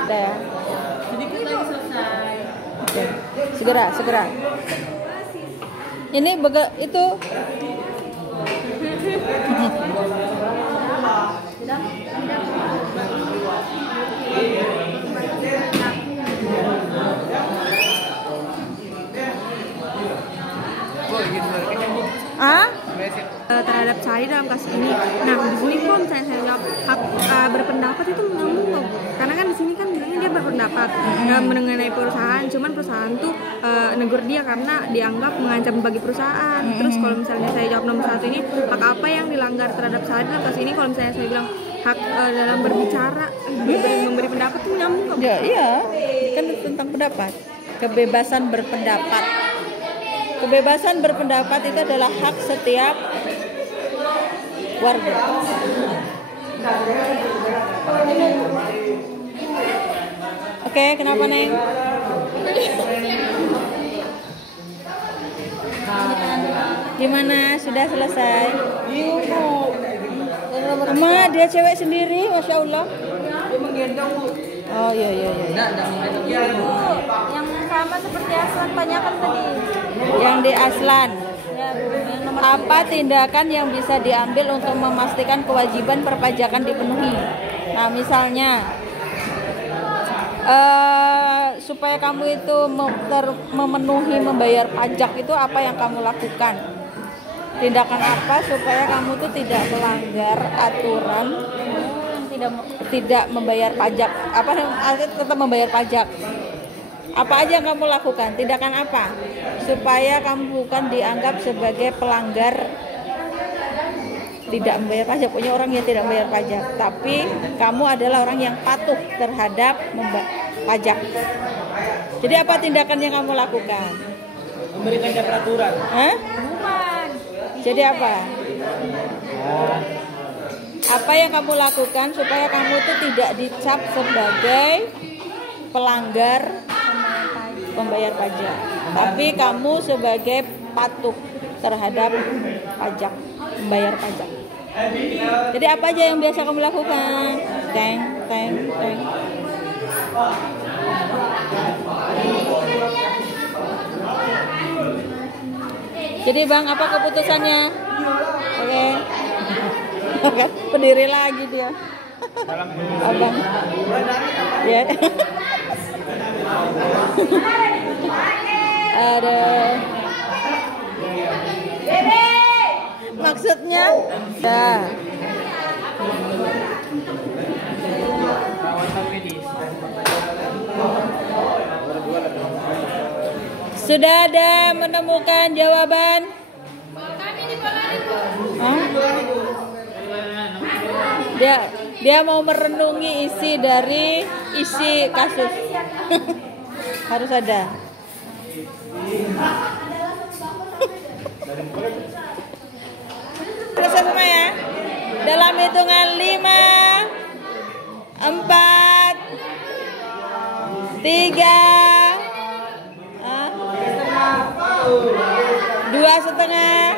Ada ya. Sedikit lagi selesai. Oke. Segera. Ini itu terhadap saya dalam kasus ini. Nah, di sini kok misalnya saya jawab hak berpendapat itu menyambung kok. Karena kan di sini kan bilangnya dia berpendapat mengenai perusahaan, cuman perusahaan tuh negur dia karena dianggap mengancam bagi perusahaan. Terus kalau misalnya saya jawab nomor 1 ini, hak apa yang dilanggar terhadap saya dalam kasus ini? Kalau misalnya saya bilang hak dalam berbicara, memberi pendapat tuh menyambung kok. ya, iya, kan tentang pendapat, kebebasan berpendapat. Kebebasan berpendapat itu adalah hak setiap warga. Oke, kenapa Neng? Gimana? Sudah selesai? Emang dia cewek sendiri, Masya Allah. Oh iya. Yang sama seperti Aslan tanyakan tadi. Yang di Aslan. Apa tindakan yang bisa diambil untuk memastikan kewajiban perpajakan dipenuhi? Nah, misalnya supaya kamu itu memenuhi membayar pajak itu apa yang kamu lakukan? Tindakan apa supaya kamu tuh tidak melanggar aturan tidak membayar pajak? Apa tetap membayar pajak? Apa aja yang kamu lakukan? Tindakan apa supaya kamu bukan dianggap sebagai pelanggar tidak membayar pajak, punya orang yang tidak membayar pajak, tapi kamu adalah orang yang patuh terhadap pajak. Jadi apa tindakan yang kamu lakukan? Memberikan peraturan. Jadi apa? Apa yang kamu lakukan supaya kamu itu tidak dicap sebagai pelanggar pembayar pajak, tapi kamu sebagai patuh terhadap pajak, membayar pajak. Jadi apa aja yang biasa kamu lakukan? Teng. Jadi Bang, apa keputusannya? Oke. Berdiri lagi dia. Abang. Ya. Ada. Maksudnya? Ya. Sudah ada menemukan jawaban? Dia mau merenungi isi dari isi kasus. Harus ada. Selesai semua ya. Dalam hitungan 5, 4, 3, 2,5,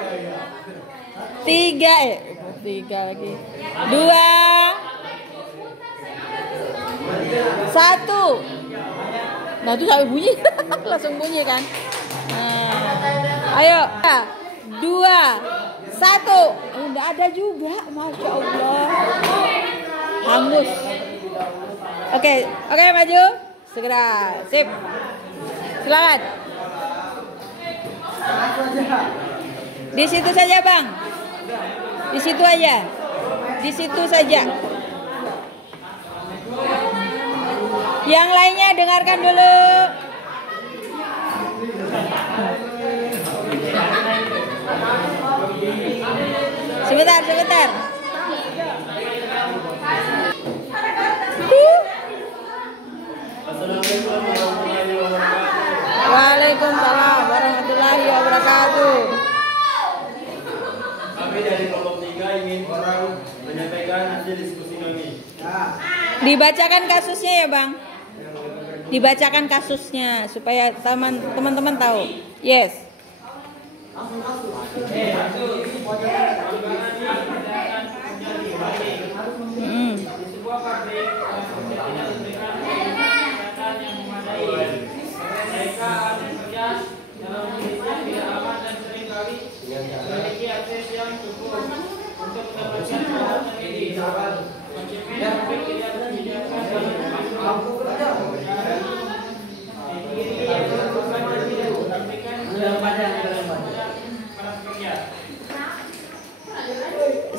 3 lagi. 2, 1. Nah itu sampai bunyi. Langsung bunyi kan. Nah, ayo 2, 1. Udah ada juga. Masya Allah. Hangus. Oke, maju. Segera. Sip. Selamat. Di situ saja Bang. Di situ aja. Di situ saja. Yang lainnya dengarkan dulu. Sebentar. Waalaikumsalam warahmatullahi wabarakatuh. Kami dari kelompok 3 ingin menyampaikan hasil diskusi kami. Dibacakan kasusnya ya Bang. Dibacakan kasusnya supaya teman-teman tahu. Yes.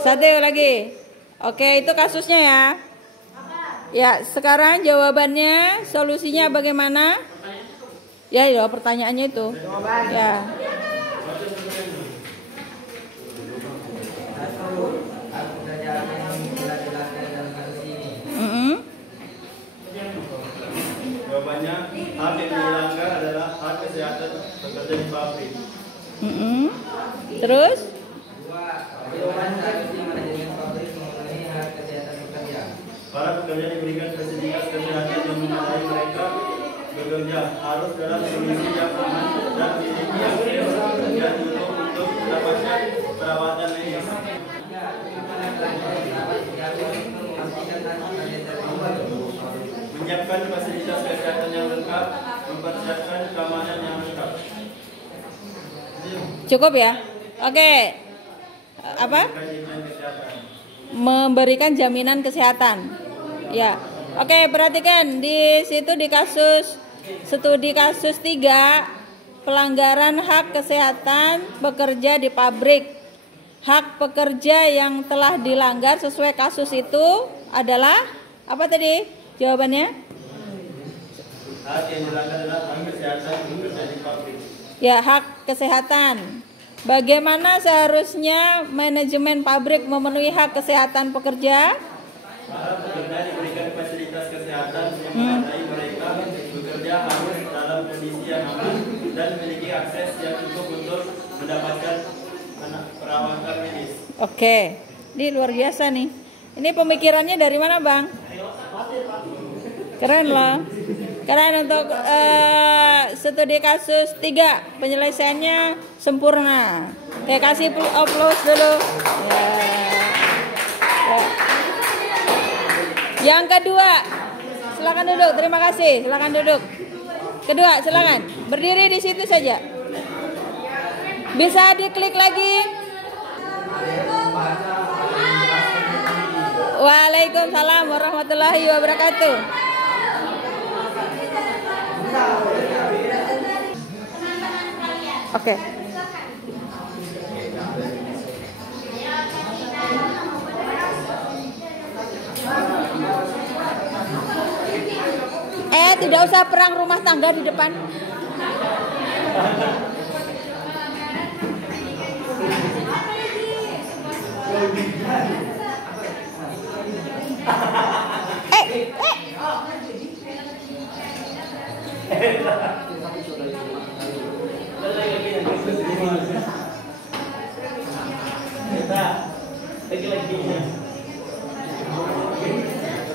Satu lagi. Oke, itu kasusnya ya. Ya, sekarang jawabannya, solusinya bagaimana? Ya, pertanyaannya itu. Ya. Jawabannya, hak yang dilanggar adalah hak kesehatan pekerja di pabrik. Terus? Para pekerja diberikan fasilitas kesehatan yang memadai, mereka bekerja harus dalam kondisi yang aman dan memiliki akses yang cukup untuk mendapatkan perawatan medis. Menyiapkan fasilitas kesehatan yang lengkap, mempersiapkan keamanan yang lengkap. Cukup ya? Oke. Apa? Memberikan jaminan kesehatan. Ya. Oke, perhatikan di situ di kasus studi kasus 3, pelanggaran hak kesehatan pekerja di pabrik. Hak pekerja yang telah dilanggar sesuai kasus itu adalah apa tadi? Jawabannya? Hak yang dilanggar adalah hak kesehatan pekerja di pabrik. Ya, hak kesehatan. Bagaimana seharusnya manajemen pabrik memenuhi hak kesehatan pekerja? Para pekerja diberikan fasilitas kesehatan yang memadai, mereka bekerja harus dalam kondisi yang aman dan memiliki akses yang cukup untuk mendapatkan perawatan medis. Oke, ini luar biasa nih. Ini pemikirannya dari mana, Bang? Keren loh. Keren untuk studi kasus 3, penyelesaiannya sempurna. Oke, kasih applause dulu. Ya. Ya. Yang kedua, silakan duduk. Terima kasih. Silakan duduk. Kedua, silakan berdiri di situ saja. Bisa diklik lagi. Waalaikumsalam warahmatullahi wabarakatuh. Oke. Tidak usah perang rumah tangga di depan.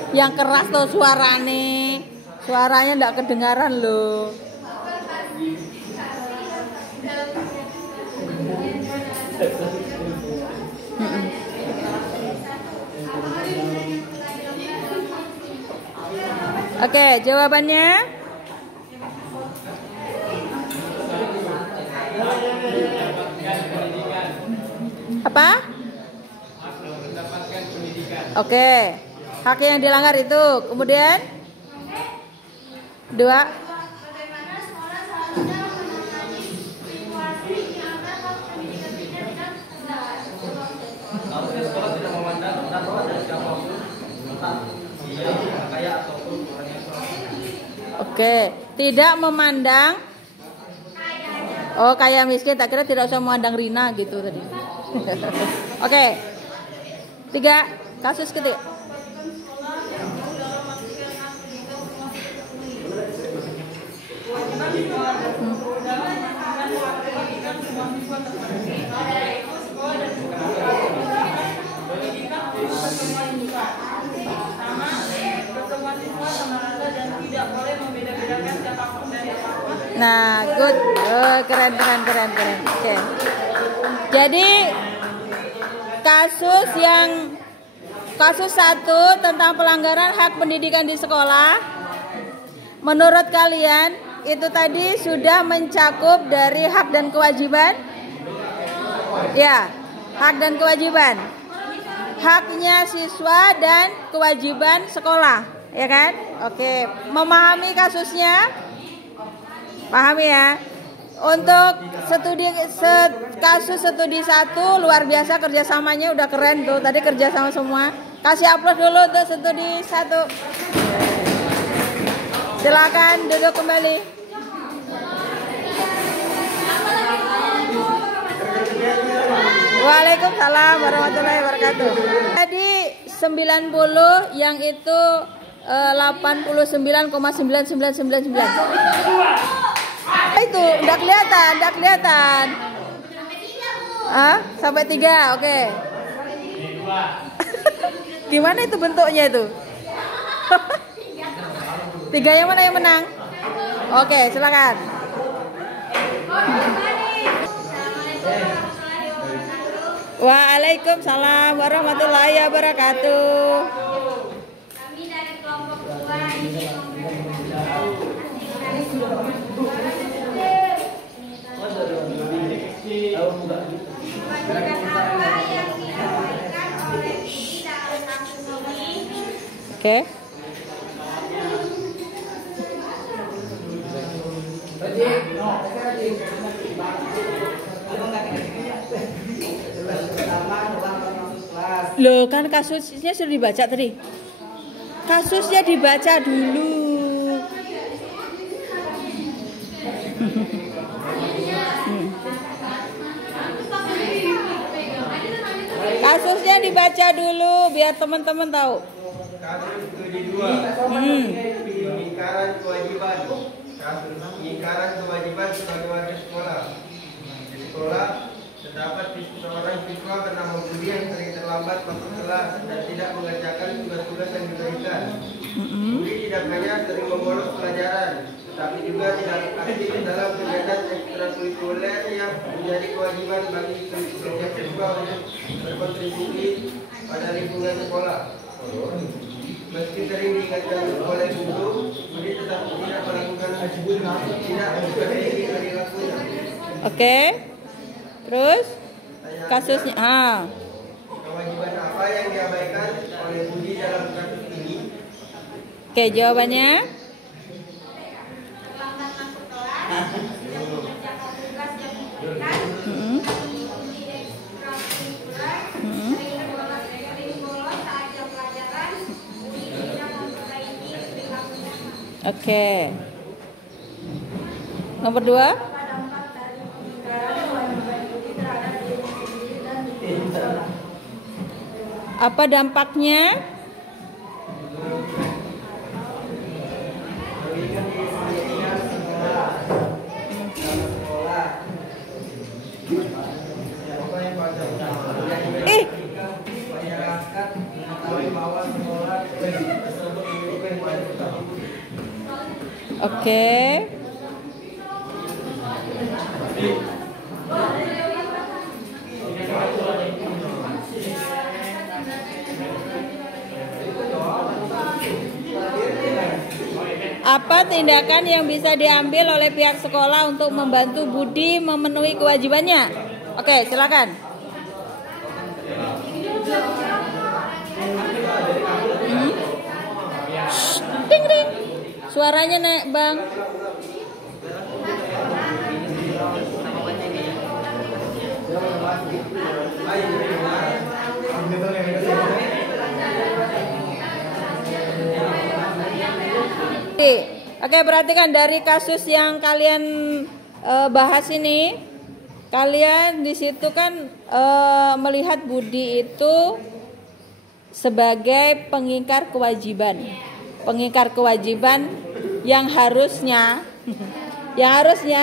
Yang keras tuh suaranya enggak kedengaran loh. Oke, jawabannya apa? Oke, hak yang dilanggar itu. Kemudian 2. Oke, tidak memandang. Oh, kaya miskin, tak kira tidak usah memandang Rina gitu tadi. Oke. 3, kasus ketiga. Nah, good. Oh, keren. Oke. Jadi kasus 1 tentang pelanggaran hak pendidikan di sekolah, menurut kalian itu tadi sudah mencakup dari hak dan kewajiban? Ya, hak dan kewajiban. Haknya siswa dan kewajiban sekolah, ya kan? Oke, memahami kasusnya? Pahami ya? Untuk kasus studi 1 luar biasa, kerjasamanya udah keren tuh. Tadi kerjasama semua. Kasih aplaus dulu untuk studi 1. Silakan duduk kembali. Waalaikumsalam warahmatullahi wabarakatuh. Tadi 90 yang itu 89,9999. Itu udah kelihatan. Sampai 3, oke. Gimana itu bentuknya itu? 3 yang mana yang menang? Oke, silakan. Waalaikumsalam warahmatullahi wabarakatuh. Kami dari kelompok 2 ini Oke. Loh, kan kasusnya sudah dibaca tadi. Kasusnya dibaca dulu. Kasusnya dibaca dulu biar teman-teman tahu. Kasus studi 2. Pengingkaran kewajiban. Kasus pengingkaran kewajiban sebagai warga sekolah. Di sekolah terdapat seorang siswa pernah membuli yang sering terlambat masuk kelas dan tidak mengerjakan tugas-tugas yang diberikan. Buli tidak hanya sering membolos pelajaran, tetapi juga tidak aktif dalam kegiatan ekstrakurikuler yang menjadi kewajiban bagi setiap siswa untuk berkontribusi pada lingkungan sekolah. Meski sering diingatkan oleh guru, Budi tetap tidak melakukan tidak memperbaiki perilakunya. Oke. Terus kasusnya Kewajiban apa yang diabaikan oleh Budi dalam kasus ini? Oke, jawabannya terlambat masuk kelas, tidak mengerjakan tugas yang diberikan, mengikuti ekstrakurikuler, sering bolos saat jam pelajaran, Budi tidak memperbaiki perilakunya. Oke. Nomor 2. Apa dampaknya? Oke. Apa tindakan yang bisa diambil oleh pihak sekolah untuk membantu Budi memenuhi kewajibannya? Oke, silakan. Ding ding. Suaranya naik, Bang. Oke, perhatikan dari kasus yang kalian bahas ini, kalian di situ kan melihat Budi itu sebagai pengingkar kewajiban yang harusnya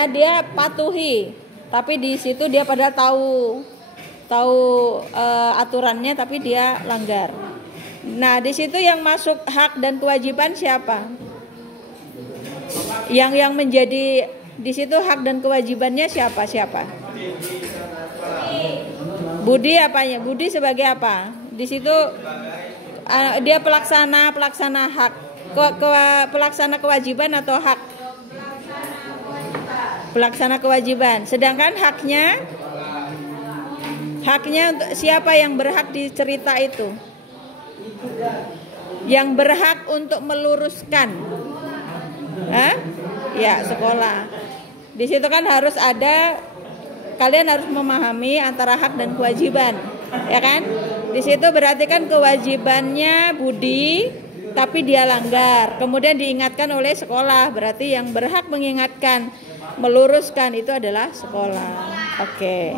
dia patuhi, tapi di situ dia pada tahu aturannya tapi dia langgar. Nah, di situ yang masuk hak dan kewajiban siapa? Yang menjadi di situ hak dan kewajibannya siapa? Budi apanya? Budi sebagai apa? Di situ dia pelaksana hak, pelaksana kewajiban atau hak? Pelaksana kewajiban. Sedangkan haknya untuk siapa yang berhak di cerita itu? Yang berhak untuk meluruskan. Ya, sekolah. Di situ kan harus ada, kalian harus memahami antara hak dan kewajiban, ya kan? Di situ berarti kan kewajibannya Budi, tapi dia langgar. Kemudian diingatkan oleh sekolah, berarti yang berhak mengingatkan, meluruskan itu adalah sekolah. Oke,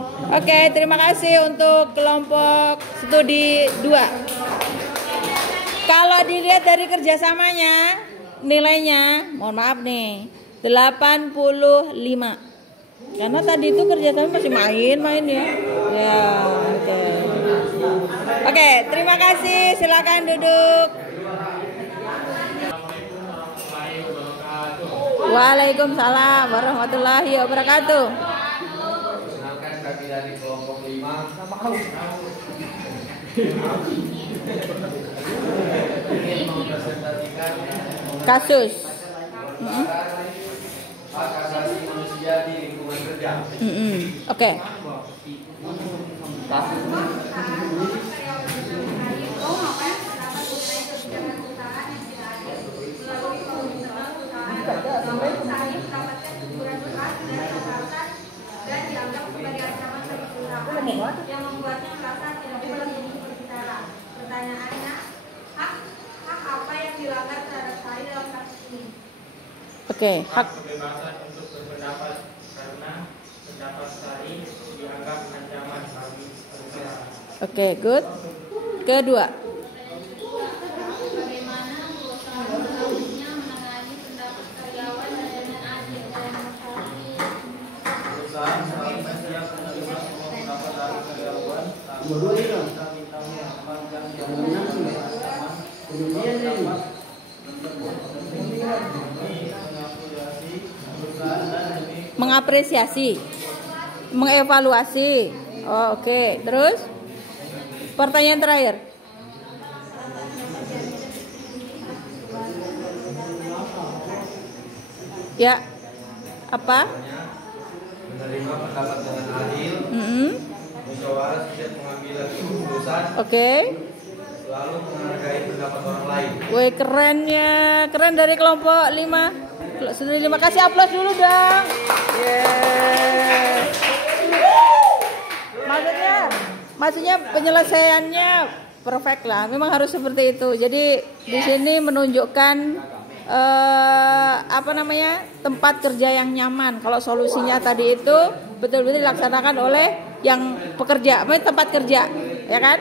terima kasih untuk kelompok studi 2. Kalau dilihat dari kerjasamanya, nilainya, mohon maaf nih, 85. Karena tadi itu kerjasama masih main ya. Ya, oke, terima kasih. Silakan duduk. Waalaikumsalam warahmatullahi wabarakatuh. Perkenalkan kami dari kelompok 5. Ingin mempresentasikan Kasus. hak asasi manusia di lingkungan kerja. Oke. yang membuatnya merasa tidak boleh jadi berbicara. Pertanyaannya, hak apa yang dilanggar terhadap Sari dalam kasus ini? Oke, hak kebebasan untuk berpendapat karena pendapat Sari dianggap ancaman bagi perusahaan. Oke, good. Kedua. Bagaimana perusahaan selanjutnya menangani pendapat karyawan dengan adil dan Perusahaan seharusnya siap menerima semua pendapat dari karyawan tanpa minta-minta panjang yang mengapresiasi perusahaan dan demi Mengapresiasi, mengevaluasi. Oh, oke. Terus pertanyaan terakhir. Ya, apa? Menerima pendapat dengan adil, musyawarah setiap pengambilan keputusan, Oke. selalu menghargai pendapat orang lain. Wih, keren dari kelompok 5. Terima kasih, aplaus dulu dong. Yeah. Maksudnya penyelesaiannya perfect lah. Memang harus seperti itu. Jadi di sini menunjukkan tempat kerja yang nyaman. Kalau solusinya tadi itu betul-betul dilaksanakan oleh yang pekerja, tempat kerja, ya kan?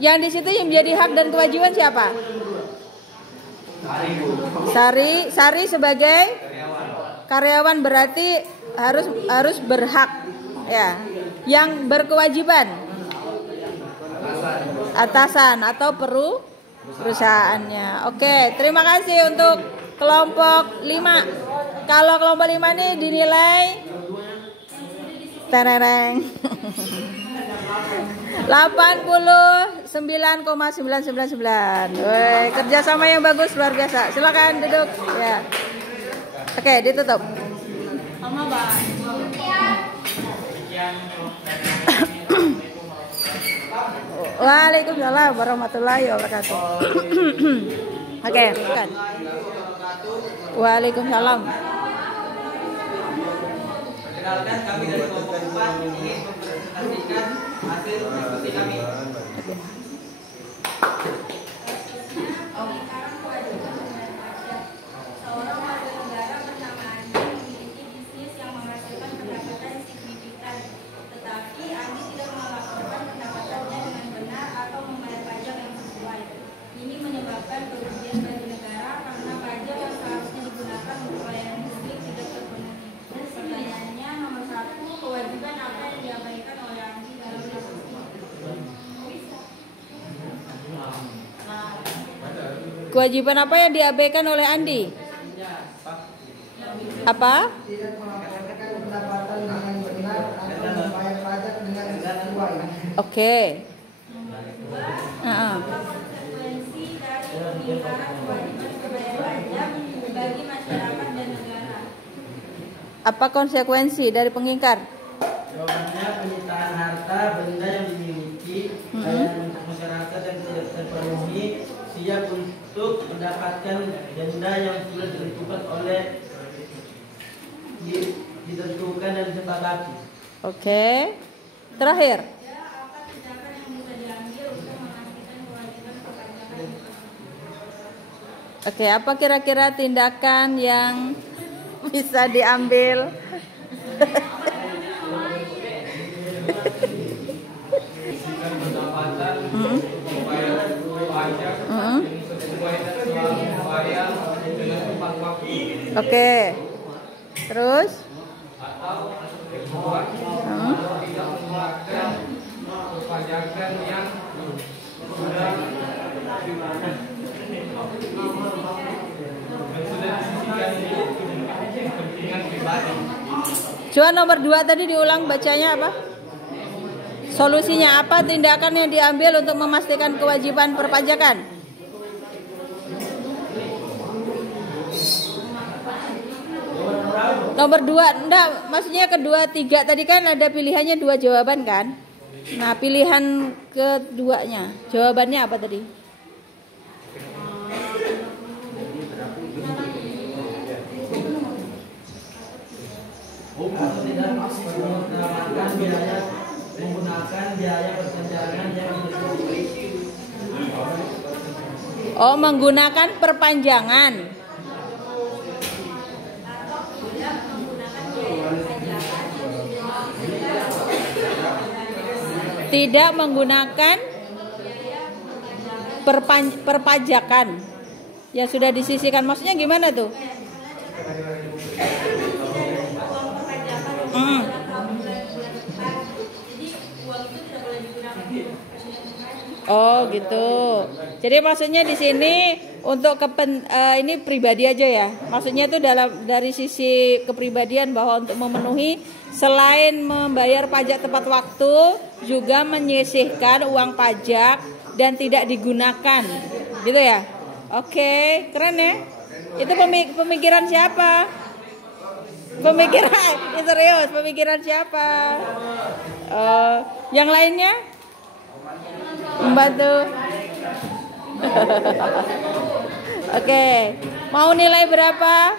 Yang di situ yang menjadi hak dan kewajiban siapa? Sari sebagai karyawan berarti harus berhak, ya. Yang berkewajiban atasan atau perusahaannya. Oke, terima kasih untuk kelompok 5. Kalau kelompok 5 ini dinilai tereng 89,999. Woi, kerjasama yang bagus, luar biasa. Silakan duduk. Ya. Oke, ditutup. Waalaikumsalam warahmatullahi wabarakatuh. Oke, kan. Waalaikumsalam. Perkenalkan, kami dari kelompok 4 ingin mempresentasikan hasil diskusi kami. Seorang warga negara bernama Andi memiliki bisnis yang menghasilkan pendapatan signifikan, tetapi Andi tidak melaporkan pendapatannya dengan benar atau membayar pajak yang sesuai. Ini menyebabkan kerugian bagi negara karena pajak yang seharusnya digunakan untuk pelayanan publik tidak terpenuhi. Pertanyaannya nomor 1, kewajiban apa yang diabaikan oleh Andi dalam kasus ini? Kewajiban apa yang diabaikan oleh Andi? Apa? Oke. Konsekuensi dari pengingkaran kewajiban membayar pajak bagi masyarakat dan negara. Apa konsekuensi dari pengingkar? Jawabannya penyitaan harta benda yang dimiliki layanan untuk masyarakat yang tidak terpenuhi, siap untuk mendapatkan denda yang sudah ditentukan oleh ditentukan dan disepakati. Oke. Terakhir. Apa tindakan yang bisa diambil untuk memastikan kewajiban perpajakan? Oke, apa kira-kira tindakan yang bisa diambil? Pendapatan membayar pajak sesuai membayar dengan tepat waktu. Oke. Terus? Atau kedua, tidak menggunakan perpajakan yang sudah disisihkan untuk kepentingan pribadi. Coba nomor 2 tadi diulang bacanya apa? Solusinya apa tindakan yang diambil untuk memastikan kewajiban perpajakan? Nomor 2, enggak, maksudnya kedua, 3 tadi kan ada pilihannya 2 jawaban kan? Nah, pilihan keduanya, jawabannya apa tadi? Menggunakan biaya perpanjangan yang Oh, menggunakan perpanjangan. Tidak menggunakan perpajakan yang sudah disisihkan. Maksudnya gimana tuh? Oh gitu. Jadi maksudnya di sini untuk ini pribadi aja ya. Maksudnya itu dari sisi kepribadian bahwa untuk memenuhi selain membayar pajak tepat waktu juga menyisihkan uang pajak dan tidak digunakan. Gitu ya. Oke, keren ya. Itu pemikiran siapa? Pemikiran serius, pemikiran siapa? Yang lainnya? Membantu. Oke, mau nilai berapa?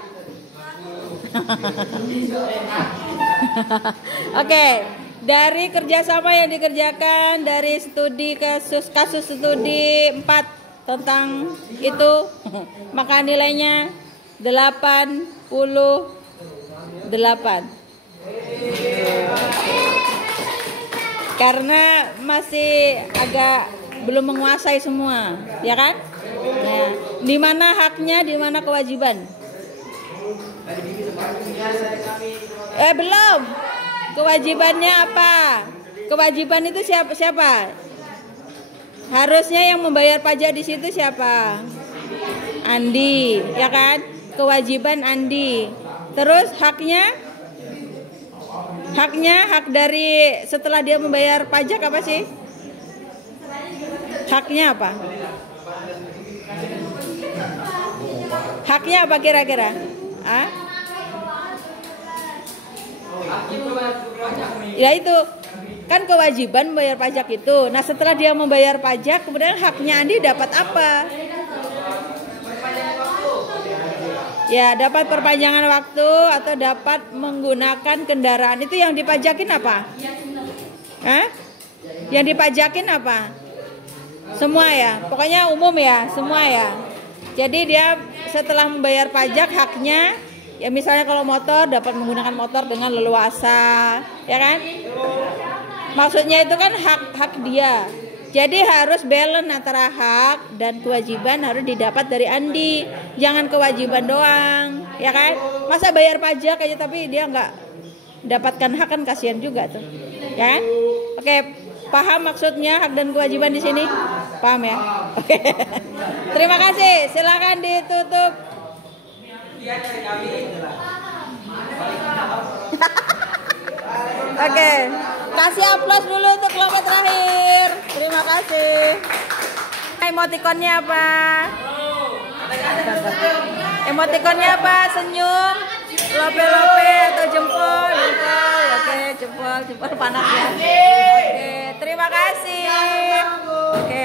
Oke, dari kerjasama yang dikerjakan dari studi kasus studi 4 tentang itu, maka nilainya 88. Karena masih agak belum menguasai semua, ya kan? Nah, di mana haknya, di mana kewajiban? Belum. Kewajibannya apa? Kewajiban itu siapa? Harusnya yang membayar pajak di situ siapa? Andi, ya kan? Kewajiban Andi. Terus haknya? Hak dari setelah dia membayar pajak apa sih? Haknya apa? Haknya apa kira-kira? Ya itu kan kewajiban membayar pajak itu. Nah setelah dia membayar pajak, kemudian haknya Andi dapat apa? Ya dapat perpanjangan waktu atau dapat menggunakan kendaraan. Itu yang dipajakin apa? Yang dipajakin apa? Semua ya, pokoknya umum ya, semua ya. Jadi dia setelah membayar pajak haknya, ya misalnya kalau motor dapat menggunakan motor dengan leluasa, ya kan? Maksudnya itu kan hak dia. Jadi harus balance antara hak dan kewajiban harus didapat dari Andi. Jangan kewajiban doang, ya kan? Masa bayar pajak aja tapi dia nggak dapatkan hak kan kasihan juga tuh, ya kan? Oke, paham maksudnya hak dan kewajiban di sini? Paham ya? Oke. Terima kasih. Silakan ditutup. Oke, kasih aplaus dulu untuk kelompok terakhir. Terima kasih. Emotikonnya apa? Emotikonnya apa? Senyum, lope-lope atau jempol? Jempol. Oke, jempol panas ya. Oke, terima kasih.